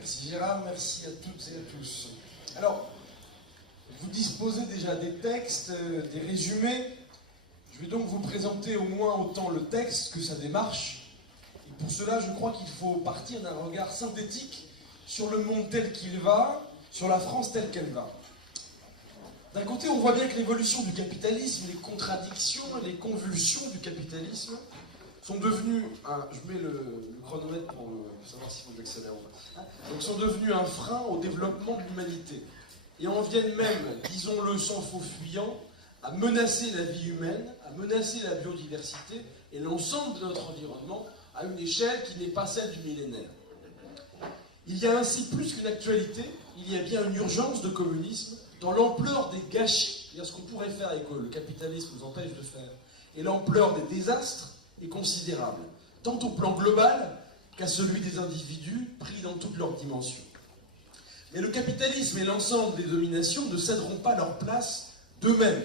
Merci Gérard, merci à toutes et à tous. Alors, vous disposez déjà des textes, des résumés. Je vais donc vous présenter au moins autant le texte que sa démarche. Et pour cela, je crois qu'il faut partir d'un regard synthétique sur le monde tel qu'il va, sur la France telle qu'elle va. D'un côté, on voit bien que l'évolution du capitalisme, les contradictions, les convulsions du capitalisme sont devenues, je mets le chronomètre pour savoir s'il faut que j'accélère ou pas, donc sont devenues un frein au développement de l'humanité. Et en viennent même, disons-le sans faux fuyant, à menacer la vie humaine, à menacer la biodiversité et l'ensemble de notre environnement à une échelle qui n'est pas celle du millénaire. Il y a ainsi plus qu'une actualité, il y a bien une urgence de communisme dans l'ampleur des gâchis, c'est-à-dire ce qu'on pourrait faire et que le capitalisme nous empêche de faire, et l'ampleur des désastres est considérable, tant au plan global qu'à celui des individus pris dans toutes leurs dimensions. Mais le capitalisme et l'ensemble des dominations ne céderont pas leur place d'eux-mêmes.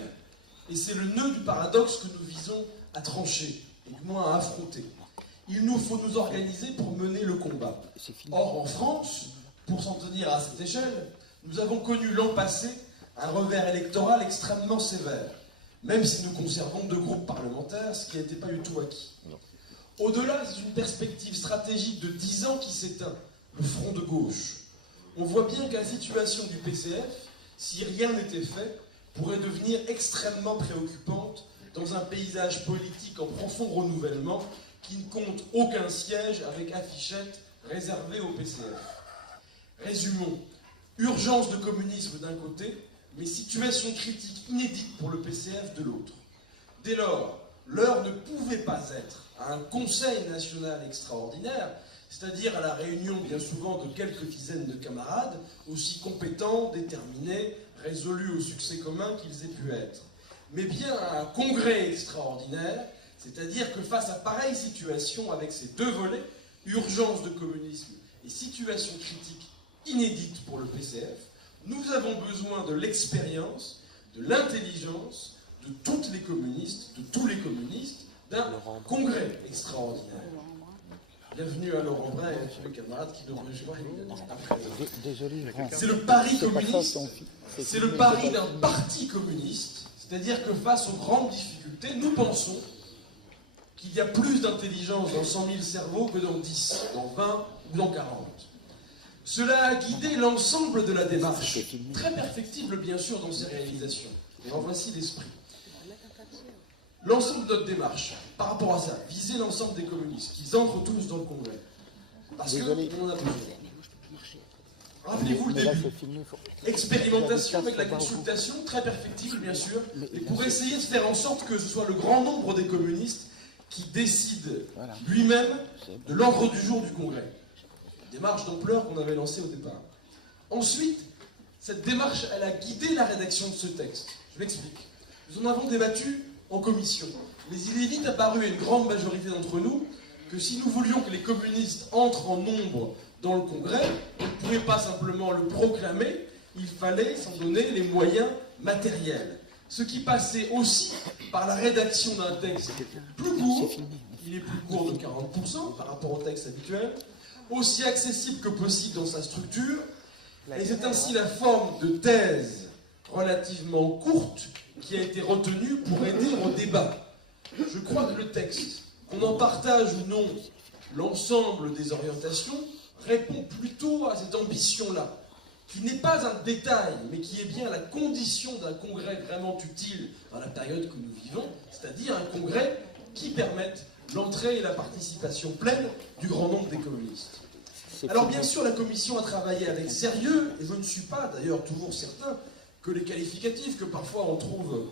Et c'est le nœud du paradoxe que nous visons à trancher, et du moins à affronter. Il nous faut nous organiser pour mener le combat. Or, en France, pour s'en tenir à cette échelle, nous avons connu l'an passé un revers électoral extrêmement sévère, même si nous conservons 2 groupes parlementaires, ce qui n'était pas du tout acquis. Au-delà, c'est une perspective stratégique de 10 ans qui s'éteint, le front de gauche. On voit bien que la situation du PCF, si rien n'était fait, pourrait devenir extrêmement préoccupante dans un paysage politique en profond renouvellement qui ne compte aucun siège avec affichette réservée au PCF. Résumons. Urgence de communisme d'un côté, mais situation critique inédite pour le PCF de l'autre. Dès lors, l'heure ne pouvait pas être à un Conseil national extraordinaire, c'est-à-dire à la réunion bien souvent de quelques dizaines de camarades, aussi compétents, déterminés, résolus au succès commun qu'ils aient pu être, mais bien à un congrès extraordinaire, c'est-à-dire que face à pareille situation, avec ces 2 volets, urgence de communisme et situation critique inédite pour le PCF, nous avons besoin de l'expérience, de l'intelligence de toutes les communistes, de tous les communistes, d'un congrès extraordinaire. Bienvenue à Laurent Brun et à tous les camarades qui nous rejoignent après. C'est le pari communiste, c'est le pari d'un parti communiste, c'est-à-dire que face aux grandes difficultés, nous pensons qu'il y a plus d'intelligence dans 100 000 cerveaux que dans 10, dans 20 ou dans 40. Cela a guidé l'ensemble de la démarche, très perfectible bien sûr dans ses réalisations. Et en voici l'esprit. L'ensemble de notre démarche, par rapport à ça, viser l'ensemble des communistes, qu'ils entrent tous dans le congrès. Parce qu'on en a besoin. Rappelez-vous le début. Expérimentation avec la consultation, très perfectible bien sûr, et pour essayer de faire en sorte que ce soit le grand nombre des communistes qui décide lui-même de l'ordre du jour du congrès. Démarche d'ampleur qu'on avait lancée au départ. Ensuite, cette démarche, elle a guidé la rédaction de ce texte. Je m'explique. Nous en avons débattu en commission. Mais il est vite apparu à une grande majorité d'entre nous que si nous voulions que les communistes entrent en nombre dans le congrès, on ne pouvait pas simplement le proclamer, il fallait s'en donner les moyens matériels. Ce qui passait aussi par la rédaction d'un texte plus court, il est plus court de 40% par rapport au texte habituel, aussi accessible que possible dans sa structure, et c'est ainsi la forme de thèse relativement courte qui a été retenue pour aider au débat. Je crois que le texte, qu'on en partage ou non l'ensemble des orientations, répond plutôt à cette ambition-là, qui n'est pas un détail, mais qui est bien la condition d'un congrès vraiment utile dans la période que nous vivons, c'est-à-dire un congrès qui permette l'entrée et la participation pleine du grand nombre des communistes. Alors bien sûr, la commission a travaillé avec sérieux, et je ne suis pas d'ailleurs toujours certain que les qualificatifs que parfois on trouve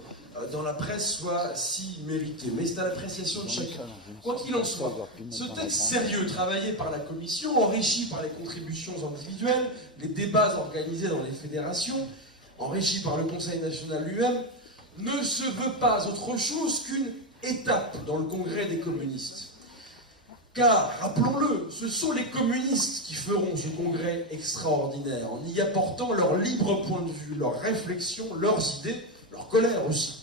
dans la presse soient si mérités, mais c'est à l'appréciation de chacun. Quoi qu'il en soit, ce texte sérieux travaillé par la commission, enrichi par les contributions individuelles, les débats organisés dans les fédérations, enrichi par le Conseil national lui-même, ne se veut pas autre chose qu'une étape dans le congrès des communistes. Car, rappelons-le, ce sont les communistes qui feront ce congrès extraordinaire, en y apportant leur libre point de vue, leurs réflexions, leurs idées, leur colère aussi.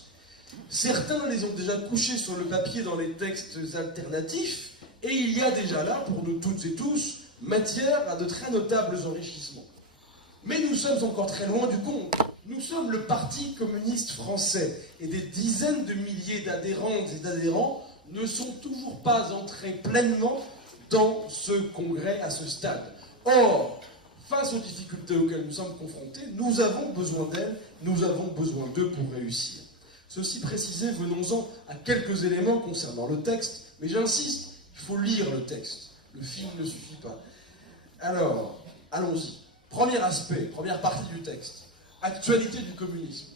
Certains les ont déjà couchés sur le papier dans les textes alternatifs, et il y a déjà là, pour nous toutes et tous, matière à de très notables enrichissements. Mais nous sommes encore très loin du compte. Nous sommes le Parti communiste français et des dizaines de milliers d'adhérentes et d'adhérents ne sont toujours pas entrés pleinement dans ce congrès à ce stade. Or, face aux difficultés auxquelles nous sommes confrontés, nous avons besoin d'elles, nous avons besoin d'eux pour réussir. Ceci précisé, venons-en à quelques éléments concernant le texte, mais j'insiste, il faut lire le texte. Le film ne suffit pas. Alors, allons-y. Premier aspect, première partie du texte. Actualité du communisme.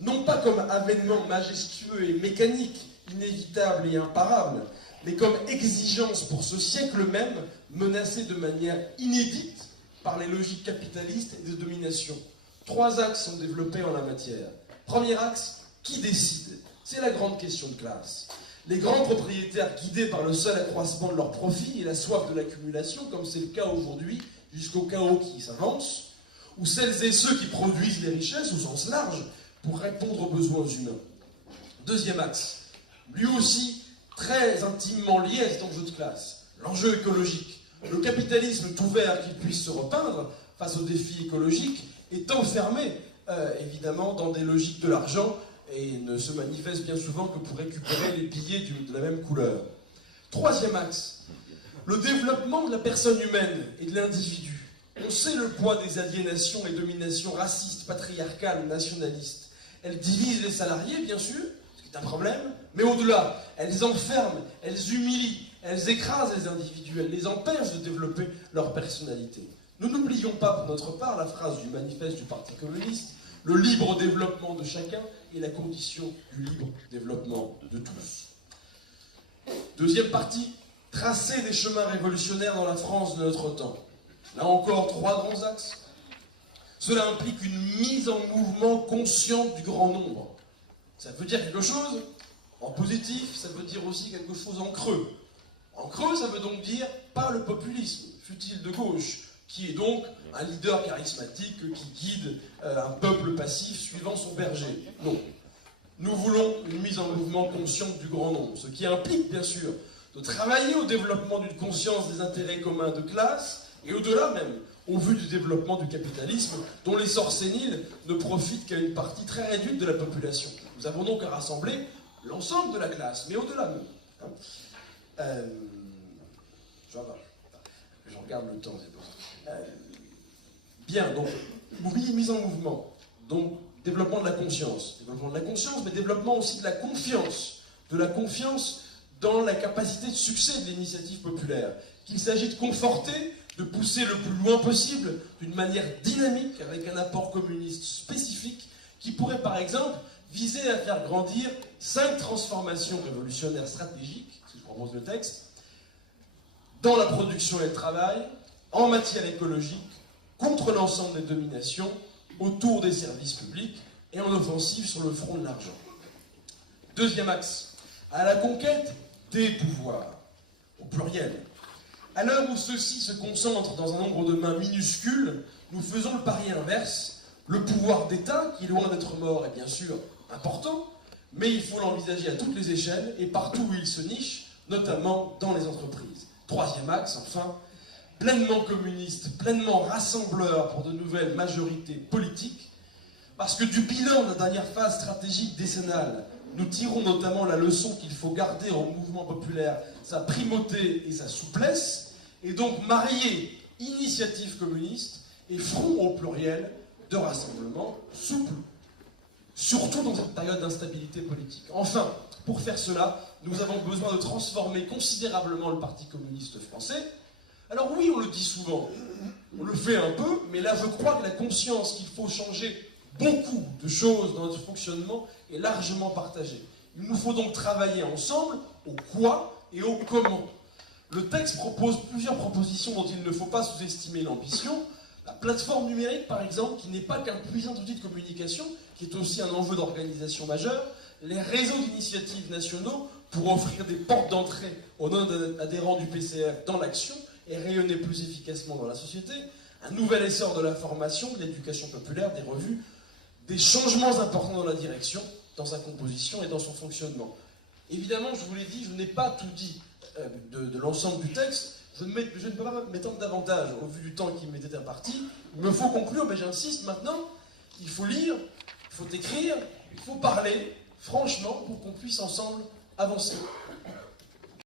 Non pas comme avènement majestueux et mécanique, inévitable et imparable, mais comme exigence pour ce siècle même, menacé de manière inédite par les logiques capitalistes et de domination. 3 axes sont développés en la matière. Premier axe, qui décide? C'est la grande question de classe. Les grands propriétaires guidés par le seul accroissement de leurs profits et la soif de l'accumulation, comme c'est le cas aujourd'hui, jusqu'au chaos qui s'avance, ou celles et ceux qui produisent les richesses au sens large pour répondre aux besoins humains. Deuxième axe, lui aussi très intimement lié à cet enjeu de classe, l'enjeu écologique. Le capitalisme tout vert qu'il puisse se repeindre face aux défis écologiques est enfermé évidemment dans des logiques de l'argent et ne se manifeste bien souvent que pour récupérer les billets de la même couleur. Troisième axe, le développement de la personne humaine et de l'individu. On sait le poids des aliénations et dominations racistes, patriarcales, nationalistes. Elles divisent les salariés, bien sûr, ce qui est un problème, mais au-delà, elles enferment, elles humilient, elles écrasent les individus, elles les empêchent de développer leur personnalité. Nous n'oublions pas, pour notre part, la phrase du manifeste du Parti communiste, le libre développement de chacun est la condition du libre développement de tous. Deuxième partie, tracer des chemins révolutionnaires dans la France de notre temps. Là encore, 3 grands axes. Cela implique une mise en mouvement consciente du grand nombre. Ça veut dire quelque chose en positif, ça veut dire aussi quelque chose en creux. En creux, ça veut donc dire pas le populisme, fut-il de gauche, qui est donc un leader charismatique qui guide un peuple passif suivant son berger. Non. Nous voulons une mise en mouvement consciente du grand nombre, ce qui implique bien sûr de travailler au développement d'une conscience des intérêts communs de classe, et au-delà même, au vu du développement du capitalisme, dont l'essor sénile ne profite qu'à une partie très réduite de la population. Nous avons donc à rassembler l'ensemble de la classe, mais au-delà même. Je regarde le temps, c'est bon. Bien, donc, mise en mouvement, donc développement de la conscience, mais développement aussi de la confiance dans la capacité de succès de l'initiative populaire, qu'il s'agit de conforter, de pousser le plus loin possible, d'une manière dynamique, avec un apport communiste spécifique, qui pourrait par exemple viser à faire grandir 5 transformations révolutionnaires stratégiques, si je propose le texte, dans la production et le travail, en matière écologique, contre l'ensemble des dominations, autour des services publics et en offensive sur le front de l'argent. Deuxième axe, à la conquête des pouvoirs, au pluriel. À l'heure où ceux-ci se concentrent dans un nombre de mains minuscules, nous faisons le pari inverse. Le pouvoir d'État, qui est loin d'être mort, est bien sûr important, mais il faut l'envisager à toutes les échelles et partout où il se niche, notamment dans les entreprises. Troisième axe, enfin, pleinement communiste, pleinement rassembleur pour de nouvelles majorités politiques, parce que du bilan de la dernière phase stratégique décennale, nous tirons notamment la leçon qu'il faut garder au mouvement populaire sa primauté et sa souplesse, et donc marier initiative communiste et front au pluriel de rassemblement souple, surtout dans cette période d'instabilité politique. Enfin, pour faire cela, nous avons besoin de transformer considérablement le Parti communiste français. Alors oui, on le dit souvent, on le fait un peu, mais là je crois que la conscience qu'il faut changer beaucoup de choses dans notre fonctionnement est largement partagée. Il nous faut donc travailler ensemble au quoi et au comment. Le texte propose plusieurs propositions dont il ne faut pas sous-estimer l'ambition. La plateforme numérique, par exemple, qui n'est pas qu'un puissant outil de communication, qui est aussi un enjeu d'organisation majeur, les réseaux d'initiatives nationaux pour offrir des portes d'entrée aux non-adhérents du PCF dans l'action et rayonner plus efficacement dans la société, un nouvel essor de la formation, de l'éducation populaire, des revues, des changements importants dans la direction, dans sa composition et dans son fonctionnement. Évidemment, je vous l'ai dit, je n'ai pas tout dit de l'ensemble du texte. je ne peux pas m'étendre davantage au vu du temps qui m'était imparti. Il me faut conclure, mais j'insiste maintenant, il faut lire, il faut écrire, il faut parler, franchement, pour qu'on puisse ensemble avancer.